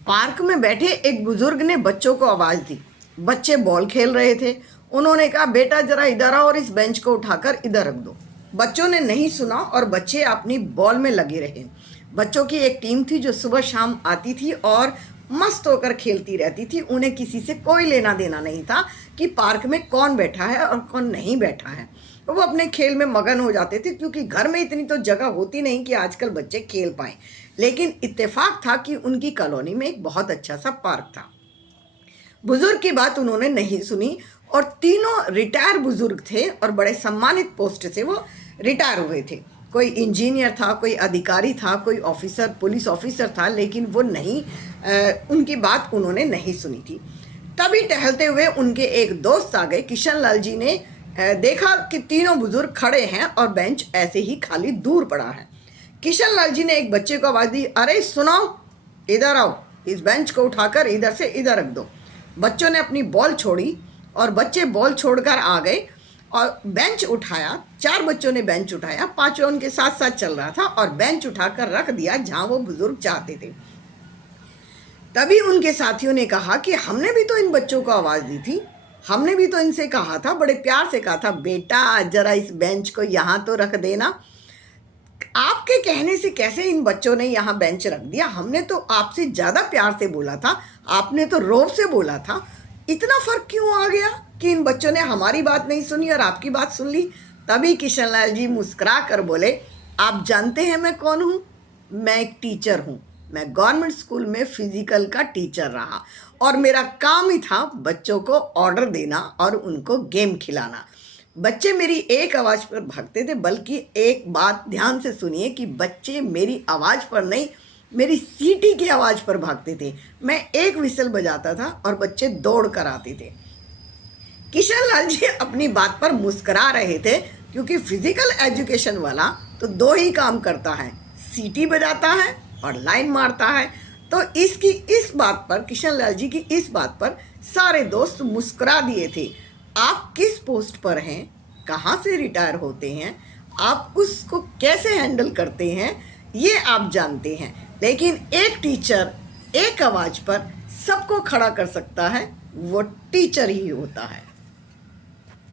Park में बैठे एक बुजुर्ग ने बच्चों को आवाज दी। बच्चे बॉल खेल रहे थे। उन्होंने कहा, बेटा जरा इधर आओ और इस बेंच को उठाकर इधर रख दो। बच्चों ने नहीं सुना और बच्चे अपनी बॉल में लगे रहे। बच्चों की एक टीम थी जो सुबह शाम आती थी और मस्त होकर खेलती रहती थी। उन्हें किसी से कोई लेना देना नहीं था कि पार्क में कौन बैठा है और कौन नहीं बैठा है। वो अपने खेल में मगन हो जाते थे, क्योंकि घर में इतनी तो जगह होती नहीं कि आजकल बच्चे खेल पाएं। लेकिन इत्तेफाक था कि उनकी कॉलोनी में एक बहुत अच्छा सा पार्क था। बुजुर्ग की बात उन्होंने नहीं सुनी और तीनों रिटायर बुजुर्ग थे और बड़े सम्मानित पोस्ट से वो रिटायर हुए थे। कोई इंजीनियर था, कोई अधिकारी था, कोई ऑफिसर, पुलिस ऑफिसर था, लेकिन वो नहीं उनकी बात उन्होंने नहीं सुनी थी। तभी टहलते हुए उनके एक दोस्त आ गए। किशन लाल जी ने देखा कि तीनों बुजुर्ग खड़े हैं और बेंच ऐसे ही खाली दूर पड़ा है। किशन लाल जी ने एक बच्चे को आवाज़ दी, अरे सुनाओ, इधर आओ, इस बेंच को उठाकर इधर से इधर रख दो। बच्चों ने अपनी बॉल छोड़ी और बच्चे बॉल छोड़कर आ गए और बेंच उठाया। 4 बच्चों ने बेंच उठाया, 5 उनके साथ साथ चल रहा था और बेंच उठाकर रख दिया जहां वो बुजुर्ग चाहते थे। तभी उनके साथियों ने कहा कि हमने भी तो इन बच्चों को आवाज़ दी थी, हमने भी तो इनसे कहा था, बड़े प्यार से कहा था, बेटा जरा इस बेंच को यहाँ तो रख देना। आपके कहने से कैसे इन बच्चों ने यहाँ बेंच रख दिया? हमने तो आपसे ज़्यादा प्यार से बोला था, आपने तो रौब से बोला था। इतना फ़र्क क्यों आ गया कि इन बच्चों ने हमारी बात नहीं सुनी और आपकी बात सुन ली? तभी किशन लाल जी मुस्कुरा कर बोले, आप जानते हैं मैं कौन हूँ? मैं एक टीचर हूँ। मैं गवर्नमेंट स्कूल में फिजिकल का टीचर रहा और मेरा काम ही था बच्चों को ऑर्डर देना और उनको गेम खिलाना। बच्चे मेरी एक आवाज़ पर भागते थे, बल्कि एक बात ध्यान से सुनिए कि बच्चे मेरी आवाज़ पर नहीं, मेरी सीटी की आवाज़ पर भागते थे। मैं एक विसल बजाता था और बच्चे दौड़ कर आते थे। किशन लाल जी अपनी बात पर मुस्करा रहे थे, क्योंकि फिजिकल एजुकेशन वाला तो 2 ही काम करता है, सीटी बजाता है और लाइन मारता है। तो इस बात पर, किशन लाल जी की इस बात पर सारे दोस्त मुस्कुरा दिए थे। आप किस पोस्ट पर हैं, कहाँ से रिटायर होते हैं, आप उसको कैसे हैंडल करते हैं, ये आप जानते हैं। लेकिन एक टीचर एक आवाज़ पर सबको खड़ा कर सकता है, वो टीचर ही होता है।